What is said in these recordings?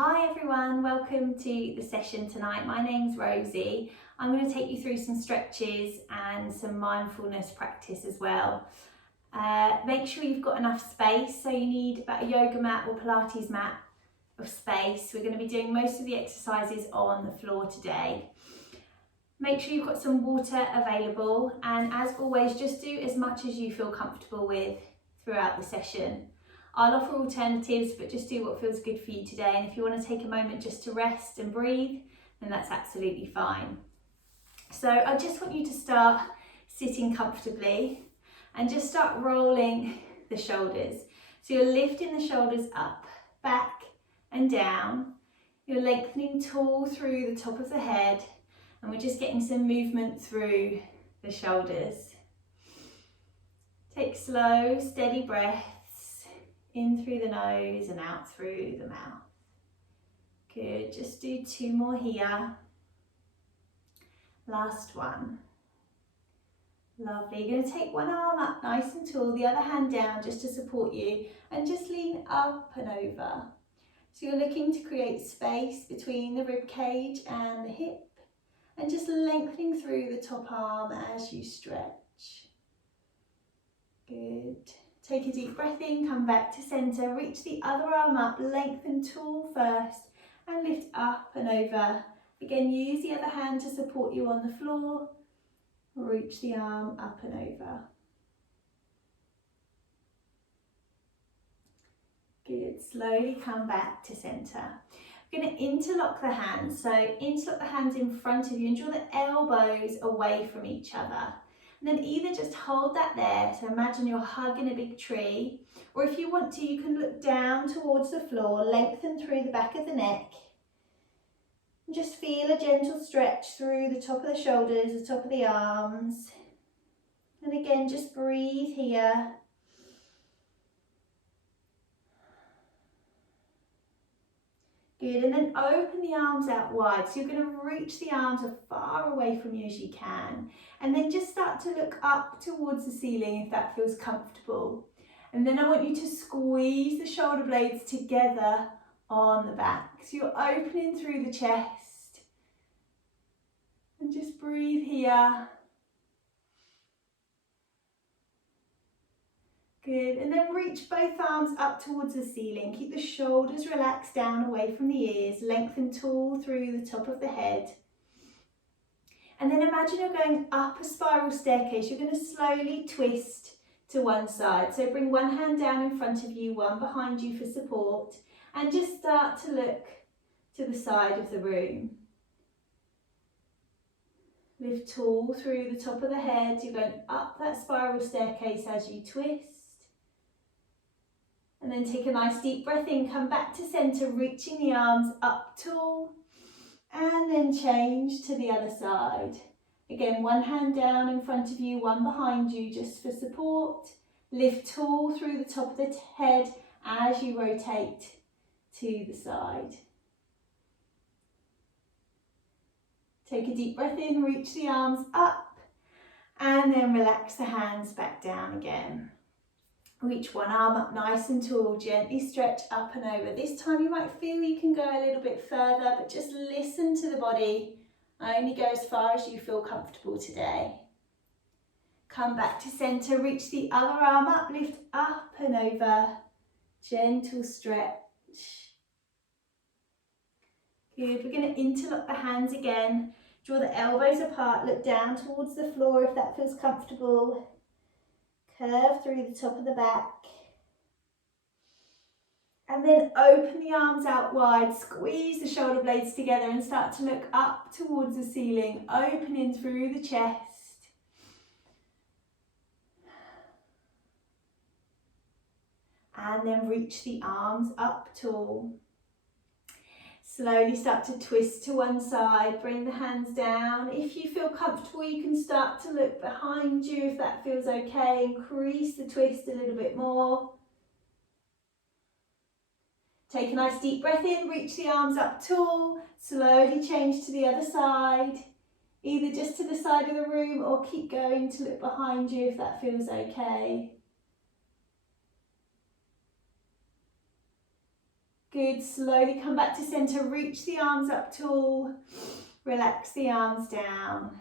Hi everyone, welcome to the session tonight. My name's Rosie. I'm going to take you through some stretches and some mindfulness practice as well. Make sure you've got enough space, so you need about a yoga mat or Pilates mat of space. We're going to be doing most of the exercises on the floor today. Make sure you've got some water available, and as always, just do as much as you feel comfortable with throughout the session. I'll offer alternatives, but just do what feels good for you today. And if you want to take a moment just to rest and breathe, then that's absolutely fine. So I just want you to start sitting comfortably and just start rolling the shoulders. So you're lifting the shoulders up, back and down. You're lengthening tall through the top of the head, and we're just getting some movement through the shoulders. Take slow, steady breaths. In through the nose and out through the mouth. Good, just do two more here. Last one. Lovely, you're going to take one arm up nice and tall, the other hand down just to support you, and just lean up and over. So you're looking to create space between the rib cage and the hip, and just lengthening through the top arm as you stretch. Good. Take a deep breath in, come back to centre, reach the other arm up, lengthen tall first, and lift up and over. Again, use the other hand to support you on the floor. Reach the arm up and over. Good, slowly come back to centre. We're going to interlock the hands, so interlock the hands in front of you and draw the elbows away from each other. And then either just hold that there, so imagine you're hugging a big tree, or if you want to, you can look down towards the floor, lengthen through the back of the neck, and just feel a gentle stretch through the top of the shoulders, the top of the arms. And again, just breathe here. Good, and then open the arms out wide. So you're going to reach the arms as far away from you as you can. And then just start to look up towards the ceiling if that feels comfortable. And then I want you to squeeze the shoulder blades together on the back. So you're opening through the chest. And just breathe here. Good, and then reach both arms up towards the ceiling. Keep the shoulders relaxed down away from the ears. Lengthen tall through the top of the head. And then imagine you're going up a spiral staircase. You're going to slowly twist to one side. So bring one hand down in front of you, one behind you for support. And just start to look to the side of the room. Lift tall through the top of the head. You're going up that spiral staircase as you twist. And then take a nice deep breath in, come back to centre, reaching the arms up tall, and then change to the other side. Again, one hand down in front of you, one behind you, just for support. Lift tall through the top of the head as you rotate to the side. Take a deep breath in, reach the arms up, and then relax the hands back down again. Reach one arm up nice and tall, gently stretch up and over. This time you might feel you can go a little bit further, but just listen to the body. Only go as far as you feel comfortable today. Come back to centre, reach the other arm up, lift up and over. Gentle stretch. Good, we're going to interlock the hands again. Draw the elbows apart, look down towards the floor if that feels comfortable. Curve through the top of the back. And then open the arms out wide, squeeze the shoulder blades together and start to look up towards the ceiling, opening through the chest. And then reach the arms up tall. Slowly start to twist to one side, bring the hands down. If you feel comfortable, you can start to look behind you if that feels okay. Increase the twist a little bit more. Take a nice deep breath in, reach the arms up tall. Slowly change to the other side, either just to the side of the room or keep going to look behind you if that feels okay. Good, slowly come back to centre, reach the arms up tall, relax the arms down.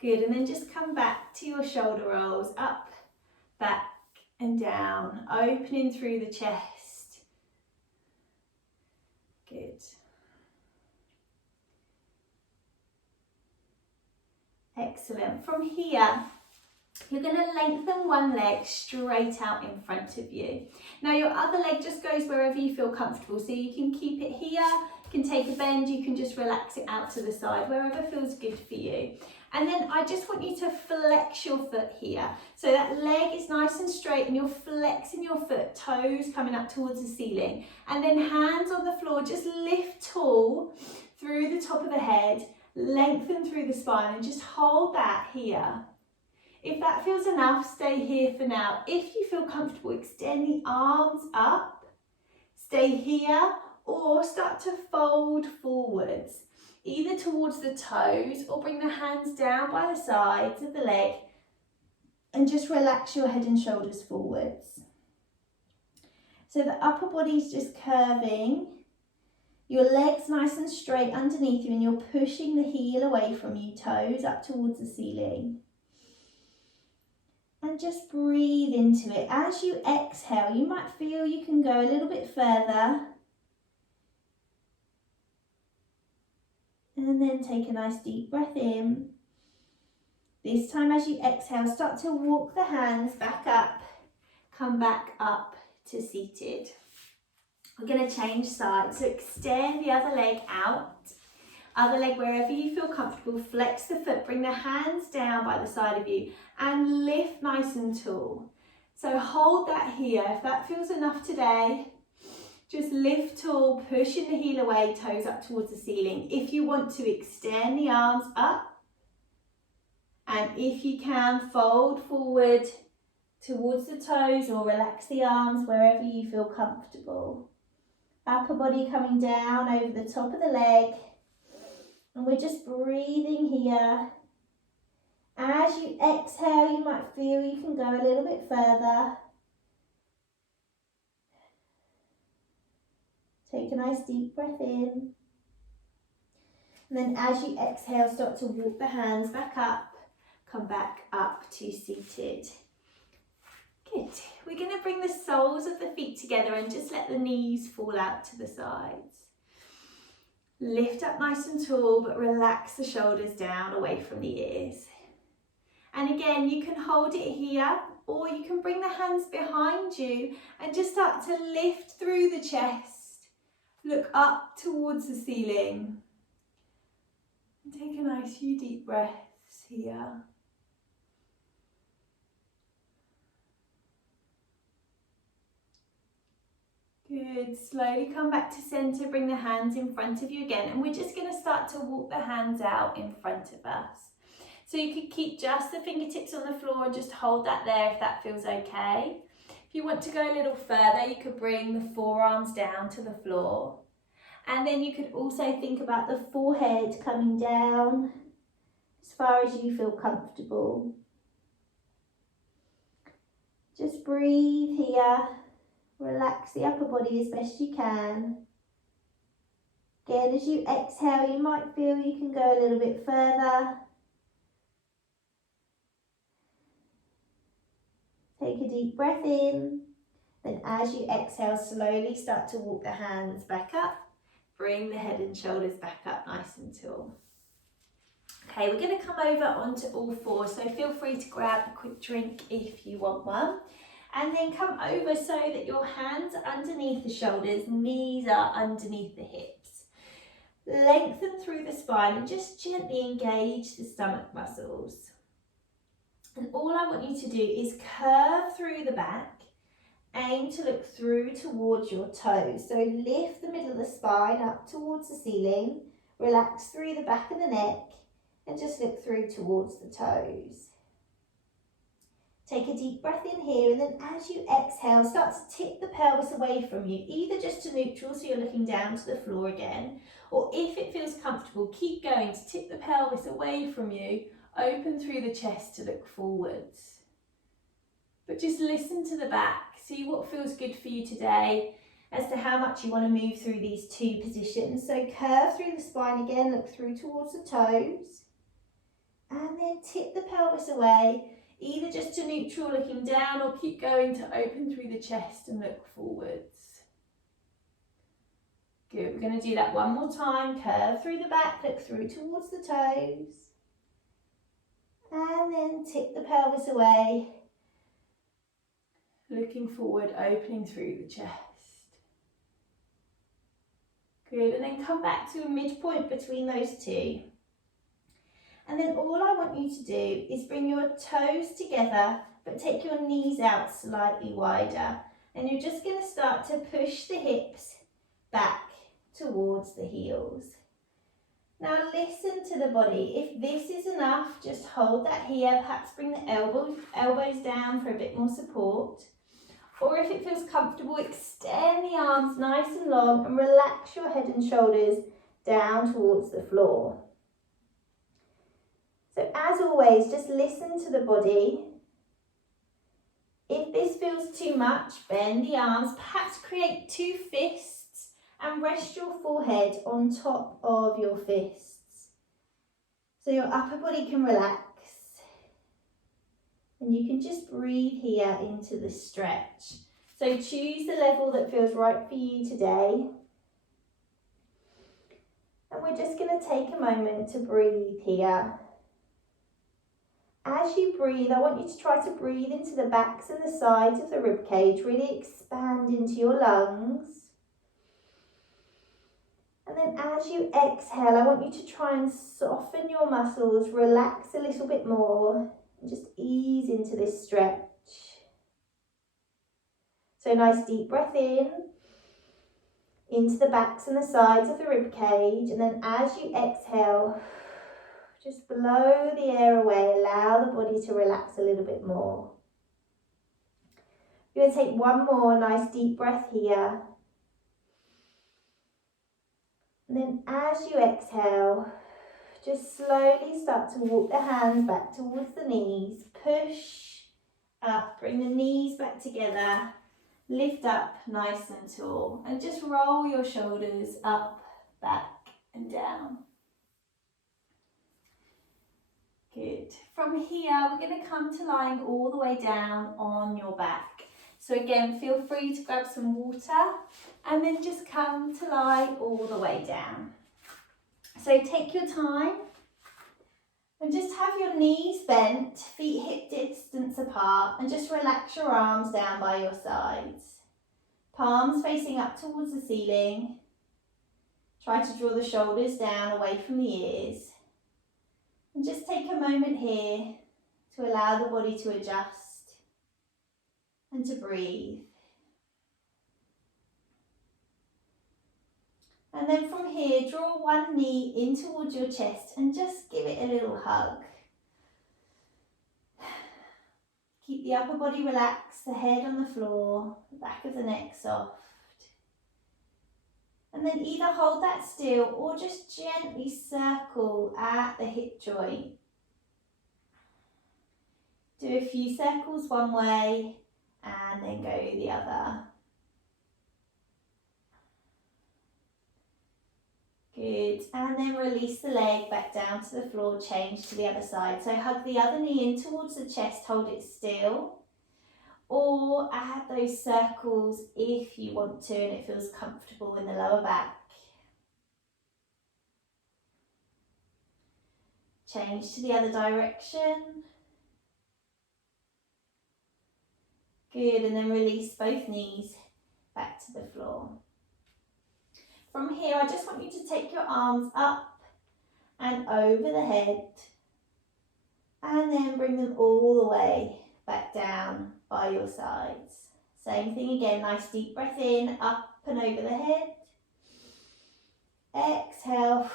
Good, and then just come back to your shoulder rolls, up, back and down, opening through the chest. Good. Excellent. From here, you're going to lengthen one leg straight out in front of you. Now your other leg just goes wherever you feel comfortable. So you can keep it here, you can take a bend, you can just relax it out to the side, wherever feels good for you. And then I just want you to flex your foot here. So that leg is nice and straight and you're flexing your foot, toes coming up towards the ceiling. And then hands on the floor, just lift tall through the top of the head, lengthen through the spine and just hold that here. If that feels enough, stay here for now. If you feel comfortable, extend the arms up, stay here, or start to fold forwards, either towards the toes or bring the hands down by the sides of the leg and just relax your head and shoulders forwards. So the upper body's just curving, your legs nice and straight underneath you and you're pushing the heel away from you, toes up towards the ceiling. And just breathe into it. As you exhale, you might feel you can go a little bit further. And then take a nice deep breath in. This time as you exhale, start to walk the hands back up. Come back up to seated. We're going to change sides. So extend the other leg out. Other leg wherever you feel comfortable, flex the foot, bring the hands down by the side of you and lift nice and tall. So hold that here. If that feels enough today, just lift tall, pushing the heel away, toes up towards the ceiling. If you want to extend the arms up, and if you can, fold forward towards the toes or relax the arms wherever you feel comfortable. Upper body coming down over the top of the leg. And we're just breathing here. As you exhale, you might feel you can go a little bit further. Take a nice deep breath in. And then as you exhale, start to walk the hands back up. Come back up to seated. Good. We're going to bring the soles of the feet together and just let the knees fall out to the sides. Lift up nice and tall, but relax the shoulders down away from the ears. And again, you can hold it here, or you can bring the hands behind you and just start to lift through the chest. Look up towards the ceiling. And take a nice few deep breaths here. Good, slowly come back to centre, bring the hands in front of you again, and we're just going to start to walk the hands out in front of us. So you could keep just the fingertips on the floor and just hold that there if that feels okay. If you want to go a little further, you could bring the forearms down to the floor. And then you could also think about the forehead coming down as far as you feel comfortable. Just breathe here. Relax the upper body as best you can. Again, as you exhale, you might feel you can go a little bit further. Take a deep breath in. Then as you exhale, slowly start to walk the hands back up. Bring the head and shoulders back up nice and tall. Okay, we're going to come over onto all fours, so feel free to grab a quick drink if you want one. And then come over so that your hands are underneath the shoulders, knees are underneath the hips. Lengthen through the spine and just gently engage the stomach muscles. And all I want you to do is curve through the back, aim to look through towards your toes. So lift the middle of the spine up towards the ceiling, relax through the back of the neck and just look through towards the toes. Take a deep breath in here, and then as you exhale, start to tip the pelvis away from you, either just to neutral, so you're looking down to the floor again, or if it feels comfortable, keep going to tip the pelvis away from you, open through the chest to look forwards. But just listen to the back, see what feels good for you today, as to how much you want to move through these two positions. So curve through the spine again, look through towards the toes, and then tip the pelvis away, either just to neutral looking down, or keep going to open through the chest and look forwards. Good, we're going to do that one more time. Curve through the back, look through towards the toes, and then tip the pelvis away, looking forward, opening through the chest. Good, and then come back to a midpoint between those two. And then all I want you to do is bring your toes together, but take your knees out slightly wider. And you're just going to start to push the hips back towards the heels. Now listen to the body. If this is enough, just hold that here. Perhaps bring the elbows down for a bit more support. Or if it feels comfortable, extend the arms nice and long and relax your head and shoulders down towards the floor. So as always, just listen to the body. If this feels too much, bend the arms, perhaps create two fists and rest your forehead on top of your fists. So your upper body can relax. And you can just breathe here into the stretch. So choose the level that feels right for you today. And we're just going to take a moment to breathe here. As you breathe, I want you to try to breathe into the backs and the sides of the rib cage. Really expand into your lungs. And then as you exhale, I want you to try and soften your muscles, relax a little bit more. Just ease into this stretch. So nice deep breath in, into the backs and the sides of the rib cage, and then as you exhale, just blow the air away, allow the body to relax a little bit more. You're going to take one more nice deep breath here. And then as you exhale, just slowly start to walk the hands back towards the knees. Push up, bring the knees back together. Lift up nice and tall. And just roll your shoulders up, back and down. Good. From here, we're going to come to lying all the way down on your back. So again, feel free to grab some water and then just come to lie all the way down. So take your time and just have your knees bent, feet hip distance apart, and just relax your arms down by your sides. Palms facing up towards the ceiling. Try to draw the shoulders down away from the ears. And just take a moment here to allow the body to adjust and to breathe. And then from here, draw one knee in towards your chest and just give it a little hug. Keep the upper body relaxed, the head on the floor, the back of the neck soft. And then either hold that still or just gently circle at the hip joint. Do a few circles one way and then go the other. Good, and then release the leg back down to the floor, change to the other side. So hug the other knee in towards the chest, hold it still. Or add those circles if you want to and it feels comfortable in the lower back. Change to the other direction. Good, and then release both knees back to the floor. From here, I just want you to take your arms up and over the head and then bring them all the way back down by your sides. Same thing again, nice deep breath in, up and over the head. Exhale,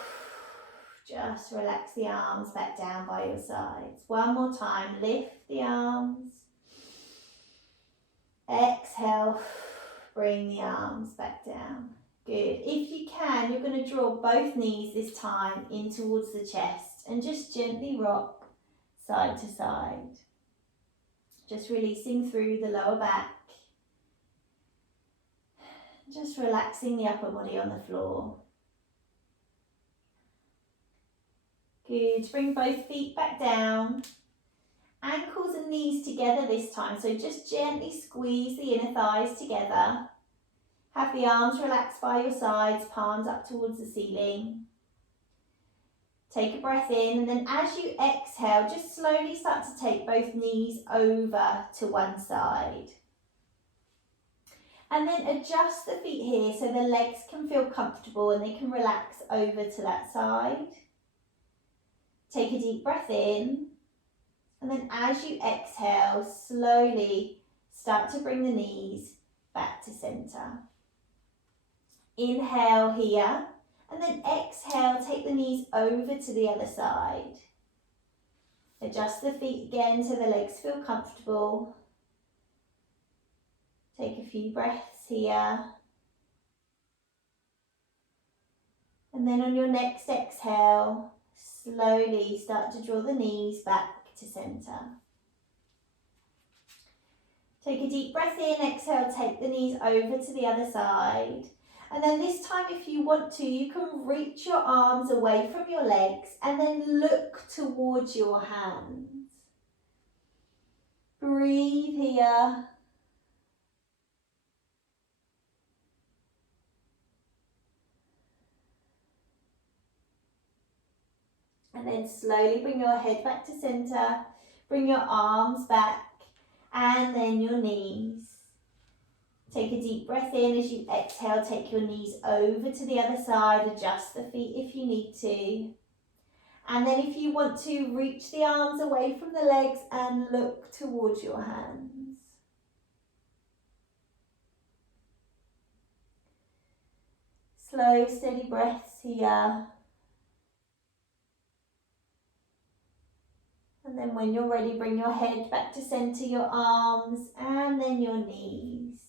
just relax the arms back down by your sides. One more time, lift the arms. Exhale, bring the arms back down. Good. If you can, you're going to draw both knees this time in towards the chest and just gently rock side to side. Just releasing through the lower back. Just relaxing the upper body on the floor. Good. Bring both feet back down. Ankles and knees together this time. So just gently squeeze the inner thighs together. Have the arms relaxed by your sides, palms up towards the ceiling. Take a breath in, and then as you exhale, just slowly start to take both knees over to one side. And then adjust the feet here so the legs can feel comfortable and they can relax over to that side. Take a deep breath in, and then as you exhale, slowly start to bring the knees back to centre. Inhale here, and then exhale, take the knees over to the other side. Adjust the feet again so the legs feel comfortable. Take a few breaths here. And then on your next exhale, slowly start to draw the knees back to centre. Take a deep breath in, exhale, take the knees over to the other side. And then this time, if you want to, you can reach your arms away from your legs and then look towards your hands. Breathe here. And then slowly bring your head back to centre, bring your arms back, and then your knees. Take a deep breath in. As you exhale, take your knees over to the other side, adjust the feet if you need to. And then if you want to, reach the arms away from the legs and look towards your hands. Slow, steady breaths here. And then when you're ready, bring your head back to centre, your arms, and then your knees.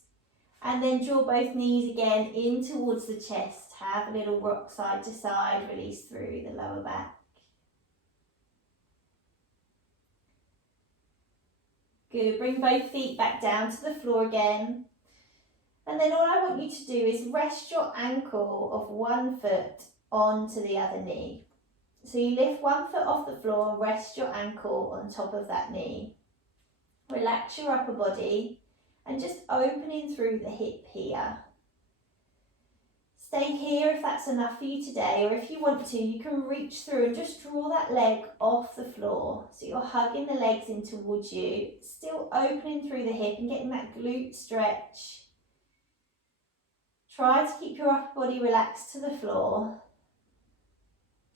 And then draw both knees again in towards the chest. Have a little rock side to side, release through the lower back. Good, bring both feet back down to the floor again. And then all I want you to do is rest your ankle of one foot onto the other knee. So you lift one foot off the floor, rest your ankle on top of that knee. Relax your upper body and just opening through the hip here. Stay here if that's enough for you today, or if you want to, you can reach through and just draw that leg off the floor. So you're hugging the legs in towards you, still opening through the hip and getting that glute stretch. Try to keep your upper body relaxed to the floor.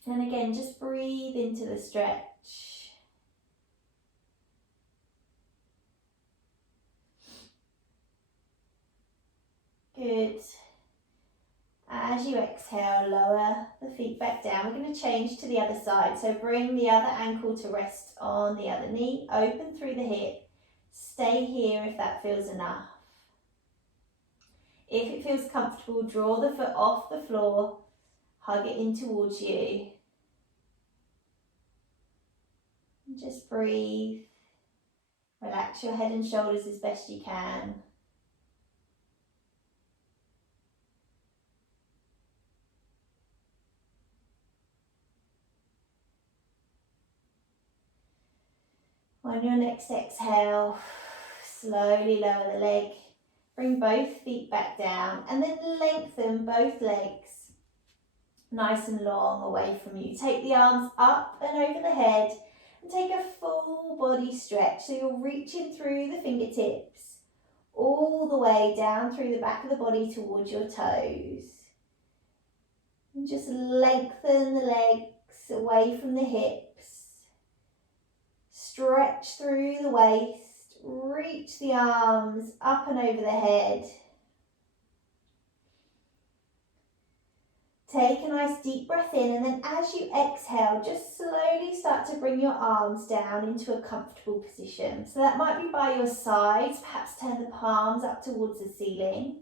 And again, just breathe into the stretch. Good. As you exhale, lower the feet back down. We're going to change to the other side. So bring the other ankle to rest on the other knee. Open through the hip. Stay here if that feels enough. If it feels comfortable, draw the foot off the floor. Hug it in towards you. And just breathe. Relax your head and shoulders as best you can. On your next exhale, slowly lower the leg. Bring both feet back down and then lengthen both legs nice and long away from you. Take the arms up and over the head and take a full body stretch. So you're reaching through the fingertips all the way down through the back of the body towards your toes. And just lengthen the legs away from the hips. Stretch through the waist, reach the arms up and over the head. Take a nice deep breath in, and then as you exhale, just slowly start to bring your arms down into a comfortable position. So that might be by your sides, perhaps turn the palms up towards the ceiling.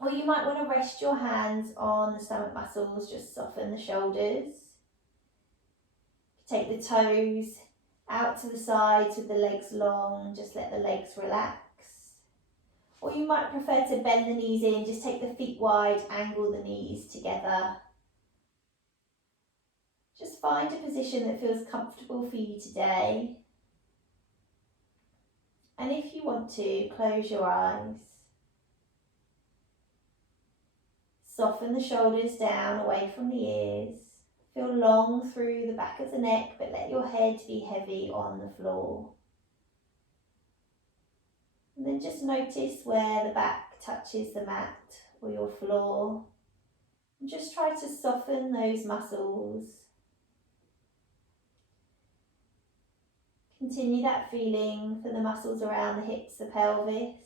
Or you might want to rest your hands on the stomach muscles, just soften the shoulders. Take the toes out to the sides with the legs long, just let the legs relax. Or you might prefer to bend the knees in, just take the feet wide, angle the knees together. Just find a position that feels comfortable for you today. And if you want to, close your eyes. Soften the shoulders down away from the ears. Feel long through the back of the neck, but let your head be heavy on the floor. And then just notice where the back touches the mat or your floor. And just try to soften those muscles. Continue that feeling for the muscles around the hips, the pelvis.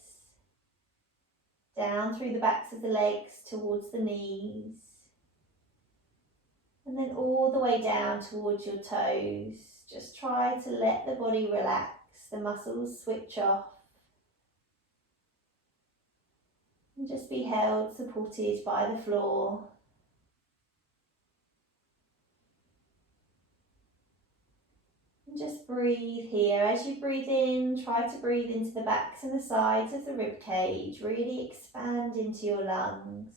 Down through the backs of the legs towards the knees. And then all the way down towards your toes. Just try to let the body relax, the muscles switch off. And just be held, supported by the floor. And just breathe here. As you breathe in, try to breathe into the backs and the sides of the rib cage. Really expand into your lungs.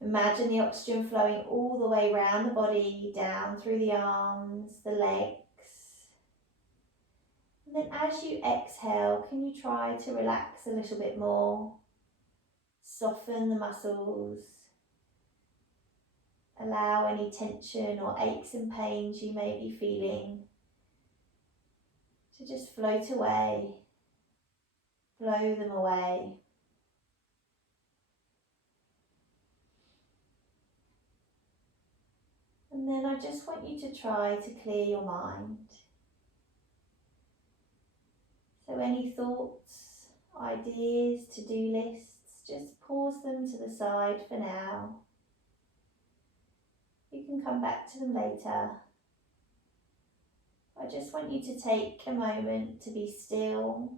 Imagine the oxygen flowing all the way around the body, down through the arms, the legs. And then as you exhale, can you try to relax a little bit more? Soften the muscles. Allow any tension or aches and pains you may be feeling to just float away. Blow them away. And then I just want you to try to clear your mind. So any thoughts, ideas, to-do lists, just pause them to the side for now. You can come back to them later. I just want you to take a moment to be still,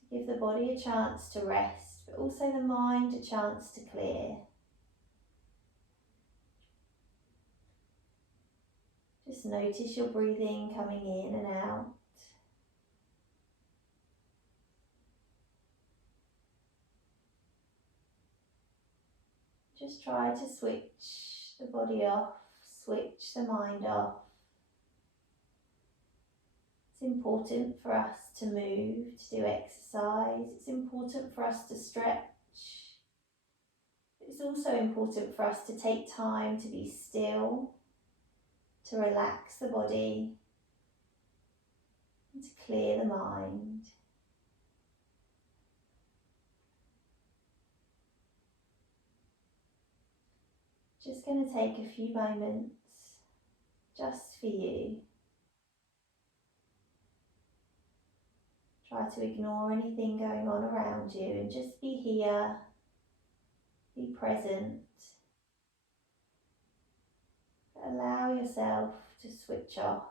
to give the body a chance to rest, but also the mind a chance to clear. Just notice your breathing coming in and out. Just try to switch the body off, switch the mind off. It's important for us to move, to do exercise. It's important for us to stretch. It's also important for us to take time to be still, to relax the body, and to clear the mind. Just going to take a few moments just for you. Try to ignore anything going on around you and just be here, be present. Allow yourself to switch off.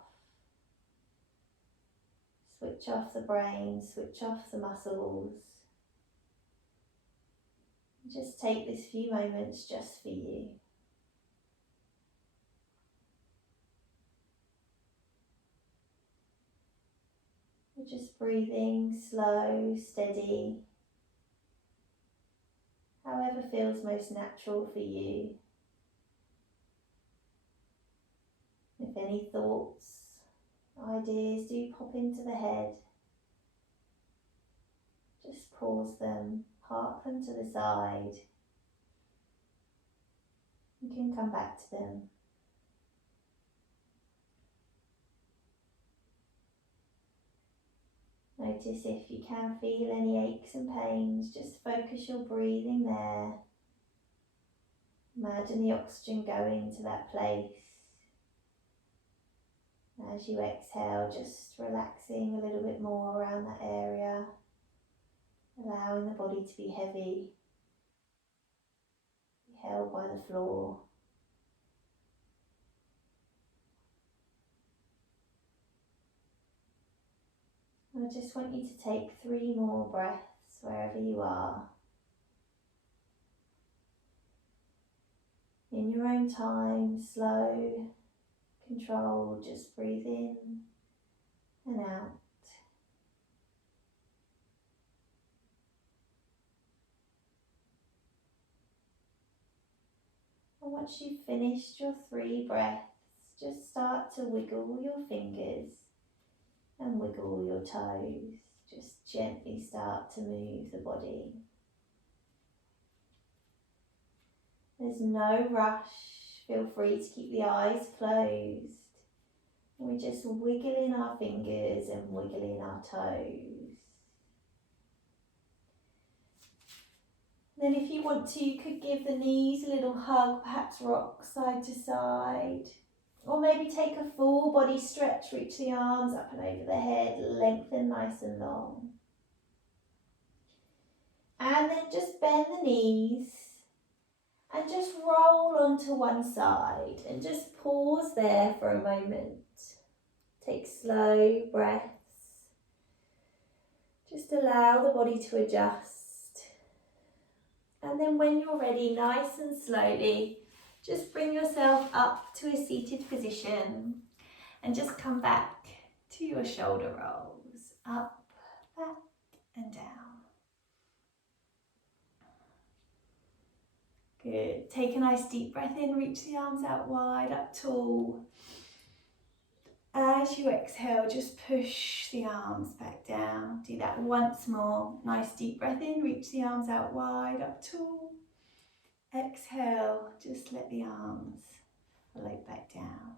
Switch off the brain, switch off the muscles. Just take this few moments just for you. You're just breathing slow, steady, however feels most natural for you. If any thoughts, ideas do pop into the head, just pause them, park them to the side. You can come back to them. Notice if you can feel any aches and pains, just focus your breathing there. Imagine the oxygen going to that place. As you exhale, just relaxing a little bit more around that area, allowing the body to be heavy, be held by the floor. I just want you to take 3 more breaths wherever you are. In your own time, slow, controlled, just breathe in and out. And once you've finished your 3 breaths, just start to wiggle your fingers and wiggle your toes. Just gently start to move the body. There's no rush. Feel free to keep the eyes closed. We're just wiggling our fingers and wiggling our toes. Then if you want to, you could give the knees a little hug, perhaps rock side to side. Or maybe take a full body stretch, reach the arms up and over the head, lengthen nice and long. And then just bend the knees and just roll onto one side and just pause there for a moment. Take slow breaths. Just allow the body to adjust. And then when you're ready, nice and slowly, just bring yourself up to a seated position and just come back to your shoulder rolls. Up, back and down. Good. Take a nice deep breath in, reach the arms out wide, up tall. As you exhale, just push the arms back down. Do that once more. Nice deep breath in, reach the arms out wide, up tall. Exhale, just let the arms float back down.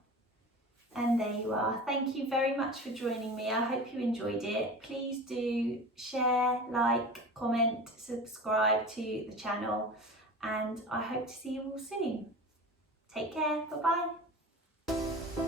And there you are. Thank you very much for joining me. I hope you enjoyed it. Please do share, like, comment, subscribe to the channel, and I hope to see you all soon. Take care. Bye-bye.